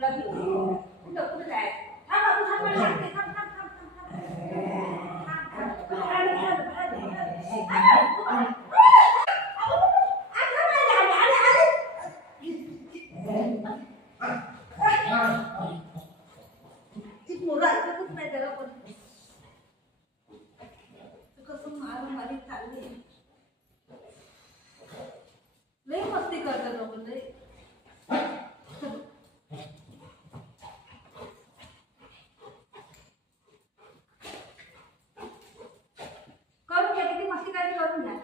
तुला घेऊन कुठं कुठं जायचं थांब बाबू थांब मला सांगते थांब थांब थांब लई मस्ती करतात लोक लई करून घ्या किती मस्ती करायची करून घ्या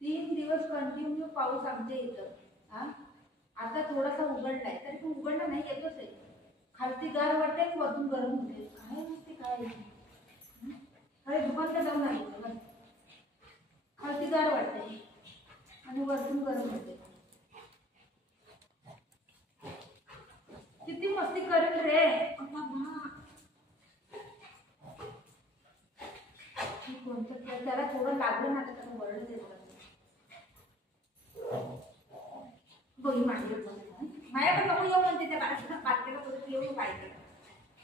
तीन दिवस कंटिन्यू पाऊस आमच्या इथं हा आता थोडासा उघडलाय तरी पण उघडला नाही येतच आहे खालती गार वाटते आणि वरतून गरम होते काय नसते काय अरे दुकानला जाऊन आले खालती गार वाटते आणि वरतून गरम होते किती मस्ती करेल रे कोणतं त्याला थोडं लागलं ना त्याला वरड देत गोळी मांडली माया पण नको येऊ म्हणते त्या बाटलीला परत येऊ पाहिजे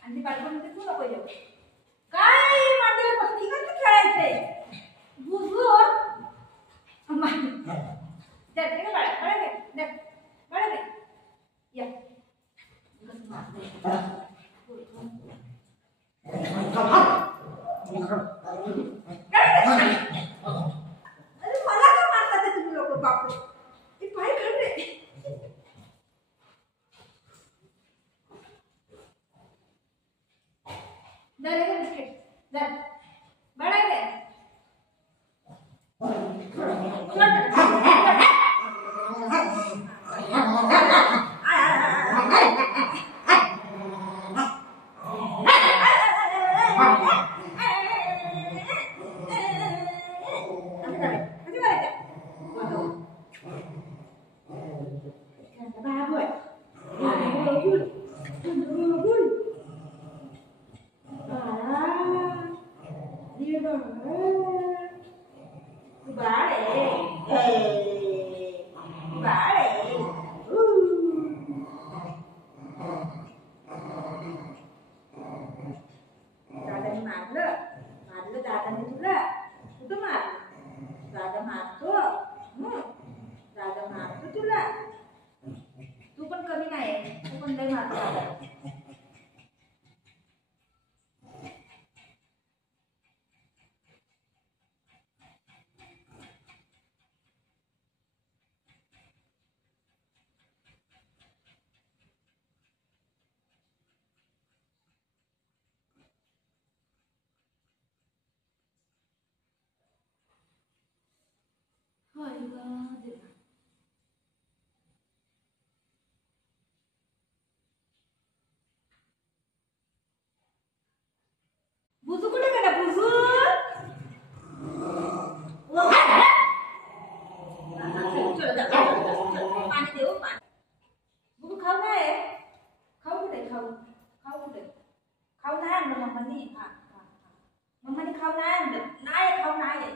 आणि ती बाटली म्हणते तू नको येऊ काय मांडीवर बसली का खेळायचंय बुजू त्यात का बाळा या अरे मला का मारतात तुम्ही लोक बापरे ते पाय खडले दे बिस्किट दे बड़ा दे तू पण कमी नाही तू पण लय मारतो बुजू कुठे गेला बुजू पाणी देऊ पाणी बुजू खाऊ नाही खाऊ कुठे खाऊ कुठे खाऊ नाही आणलं मम्मानी मम्मानी खाऊ नाही आणलं नाही खाऊ नाही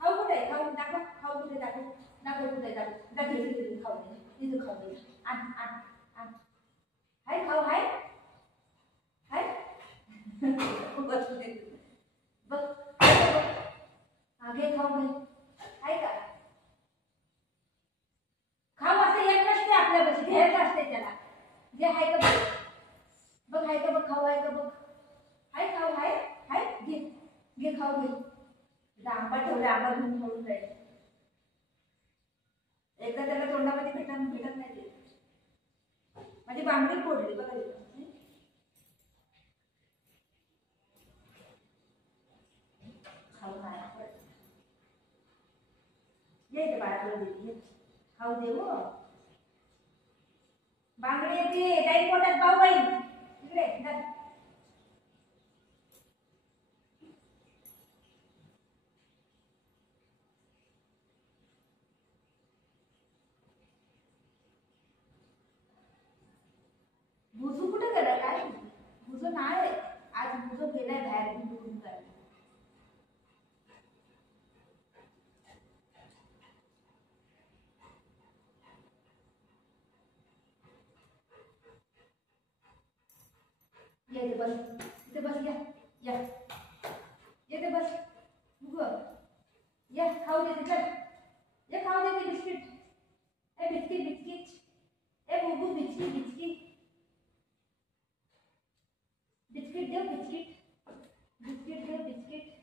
खाऊ कुठे खाऊ दाखव खाऊ कुठे दाखव कुठे दाखव खाऊ दे तिथं खाऊ दे आण हाय खाऊ हाय बघ घे खाऊ घे आहे का खाऊ असं येत नसते आपल्यापाशी घ्यायचं असते त्याला जे आहे का बघ आहे का बघ खाऊ आहे का बघ हाय खाऊ हाय घे खाऊ घे आंबा ठेवला आंबा घेऊन खाऊन जाईल एकदा त्याला तोंडामध्ये भेटत नाही ते माझी बांगडी फोडली बघा ये बाळाला दे खाऊ दे हो बांगडी येते काही पोटात भाऊ बाई इकडे धर. भुजू कुठे गेला काय? भुजू नाही आज, भुजू गेलाय बाहेर भुजून करायला. ये इथे बस, इथे बस, या या येते बस. भुगू या खाऊ देते, चल ये खाऊ देते बिस्किट. ए बिस्किट बिस्किट, ए भुगू बिस्किट बिस्किट, बिस्किट दे बिस्किट, बिस्किट दे बिस्किट.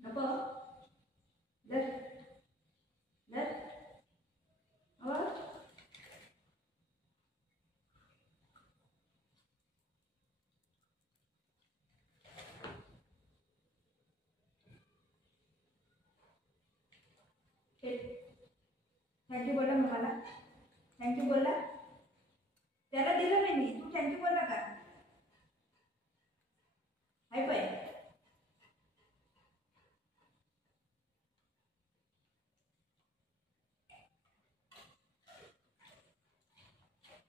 नको धर धर. और थँक्यू बोला मम्माला, थँक्यू बोला. त्याला दिलं मी, तू थँक्यू बोला का?